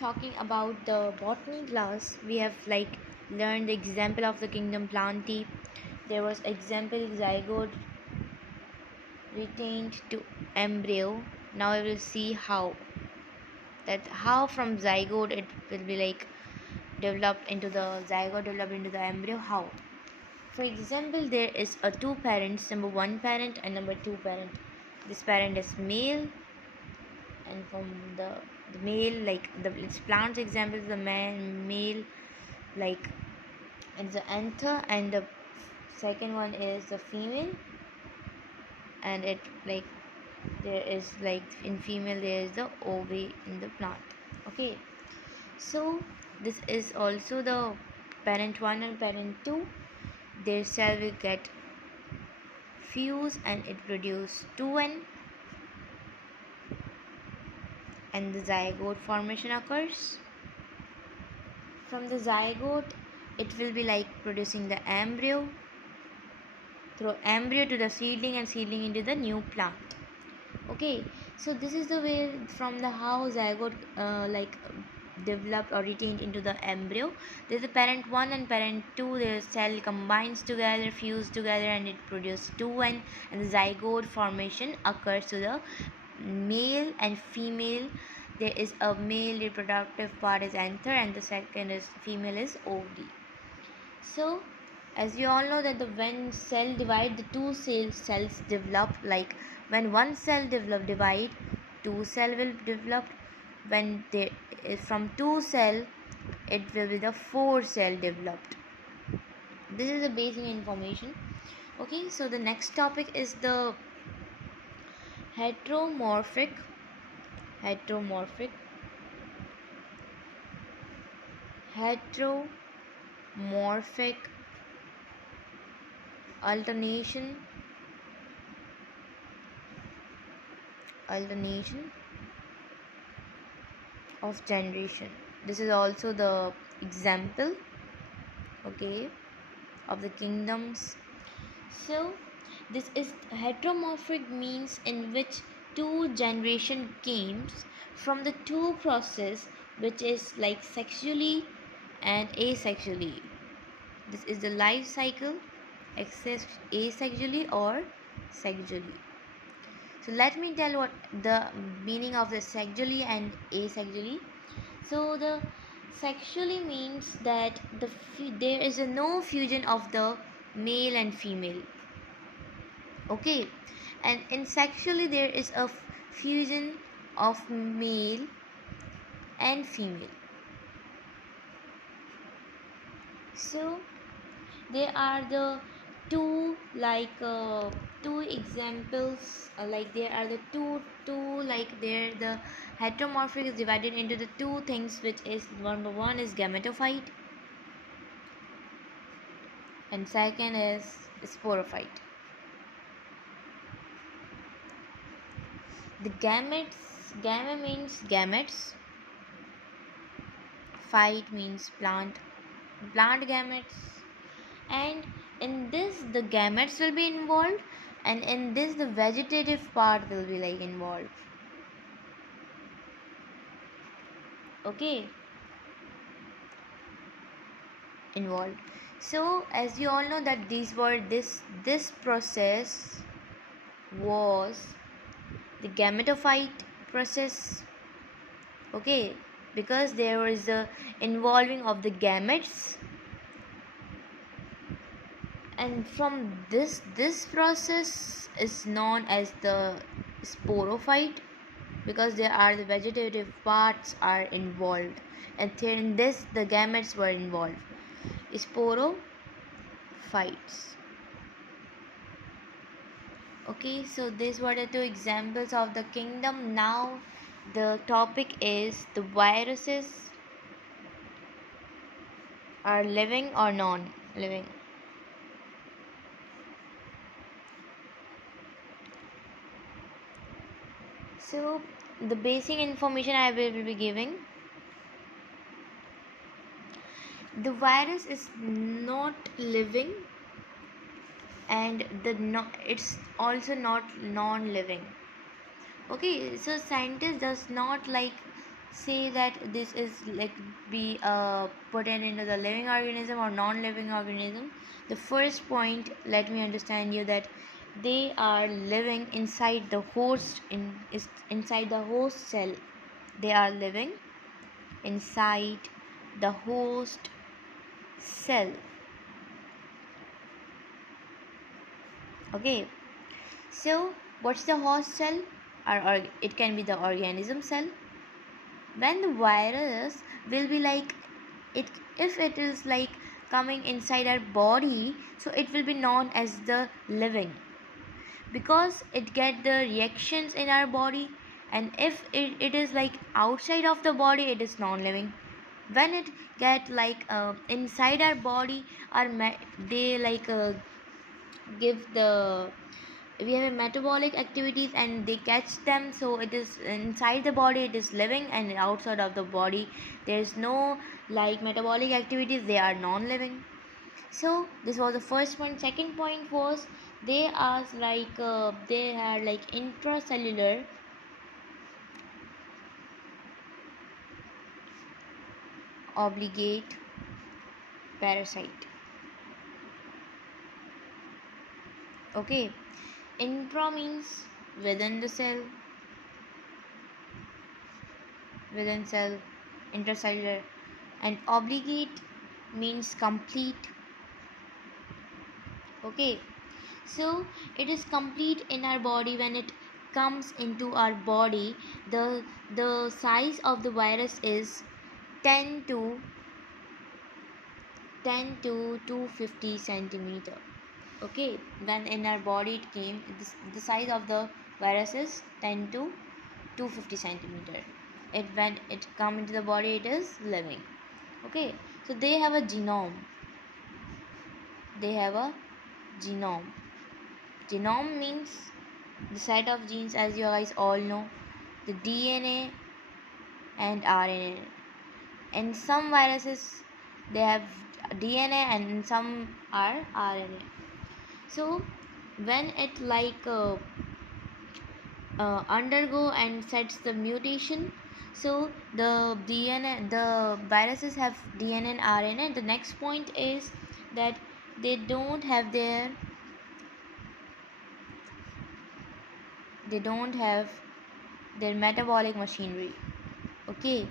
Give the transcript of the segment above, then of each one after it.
talking about the botany class, we have learned the example of the kingdom plantae. There was example zygote retained to embryo. Now we will see how from zygote it will be developed into the embryo. How? For example, there is a two parents, number one parent and number two parent. This parent is male, and from the male, it's plants example, the male, like it's the anther, and the second one is the female, and it there is in female there is the ovary in the plant. Okay, so this is also the parent 1 and parent 2. Their cell will get fuse and it produce 2n, and the zygote formation occurs. From the zygote it will be producing the embryo, through embryo to the seedling, and seedling into the new plant. Okay, so this is the way from the how zygote developed or retained into the embryo. There's the parent 1 and parent 2. Their cell combines together, fuse together, and it produces 2n, and the zygote formation occurs to the male and female. There is a male reproductive part is anther, and the second is female is ovary. So as you all know that when cell divide, the two cells develop. Like when one cell divide, two cell will develop. When there is from two cell, it will be the four cell developed. This is the basic information. Okay, so the next topic is the heteromorphic alternation of generation. This is also the example, okay, of the kingdoms. So this is heteromorphic, means in which two generation comes from the two process, which is sexually and asexually. This is the life cycle, asexually or sexually. So let me tell what the meaning of the sexually and asexually. So the sexually means that there is no fusion of the male and female. Okay, and in sexually there is a fusion of male and female. So there are the two examples, there are the two there the heteromorphic is divided into the two things, which is number one is gametophyte and second is sporophyte. The gamma means gametes, phyte means plant gametes, and in this the gametes will be involved, and in this the vegetative part will be involved. Okay, involved. So as you all know that this process was the gametophyte process. Okay, because there is a involving of the gametes, and from this process is known as the sporophyte, because there are the vegetative parts are involved, and in this the gametes were involved, sporophytes. Okay, so these were the two examples of the kingdom. Now the topic is the viruses are living or non-living. So the basic information I will be giving. The virus is not living, and it's also not non-living. Okay, so scientists does not say that this is like be put into the living organism or non-living organism. The first point, let me understand you that they are living inside the host inside the host cell. They are living inside the host cell. Okay, so what's the host cell? Or it can be the organism cell. When the virus will be like it, if it is like coming inside our body, so it will be known as the living, because it get the reactions in our body. And if it is like outside of the body, it is non-living. When it get like inside our body, they like give the, we have a metabolic activities and they catch them, so it is inside the body it is living, and outside of the body there is no like metabolic activities, they are non-living. So this was the first point. Second point was they are like they are like intracellular obligate parasite. Okay, intra means within the cell, within cell, intracellular, and obligate means complete. Okay, so it is complete in our body. When it comes into our body, the size of the virus is 10 to 10 to 250 centimeter. Okay, when in our body it came, the size of the virus is 10 to 250 centimeter. It when it come into the body, it is living. Okay, so they have a genome. They have a genome. Genome means the set of genes, as you guys all know, the DNA and RNA. In some viruses they have DNA and in some are RNA. So when it like undergo and sets the mutation, so the DNA, the viruses have DNA and RNA. The next point is that they don't have their, they don't have their metabolic machinery. Okay,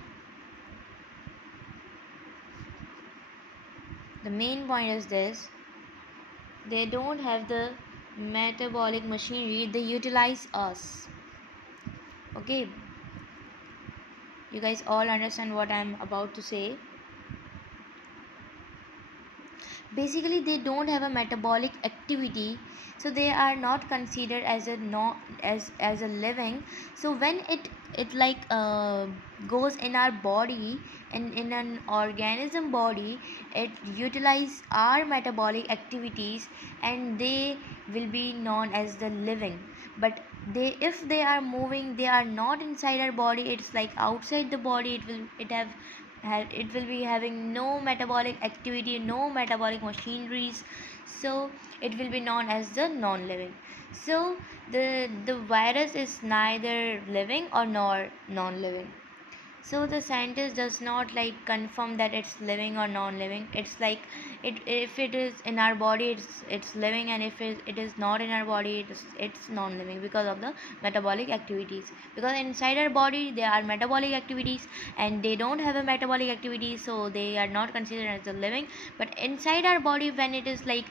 the main point is this: they don't have the metabolic machinery, they utilize us. Okay, you guys all understand what I'm about to say. Basically they don't have a metabolic activity, so they are not considered as a no as a living. So when it like goes in our body and in an organism body, it utilize our metabolic activities and they will be known as the living. But they, if they are moving, they are not inside our body, it's like outside the body, it will be having no metabolic activity, no metabolic machineries, so it will be known as the non-living. So the virus is neither living or nor non-living. So the scientist does not like confirm that it's living or non-living. It's like it, if it is in our body, it's living, and if it is not in our body, it's non-living, because of the metabolic activities. Because inside our body there are metabolic activities and they don't have a metabolic activity, so they are not considered as a living. But inside our body, when it is like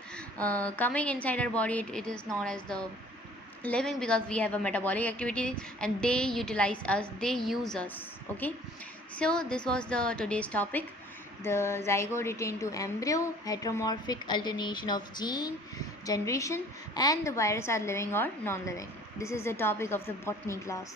coming inside our body, it is known as the living, because we have a metabolic activity and they utilize us, they use us. Okay, so this was the today's topic: the zygote retained to embryo, heteromorphic alternation of gene generation, and the virus are living or non-living. This is the topic of the botany class.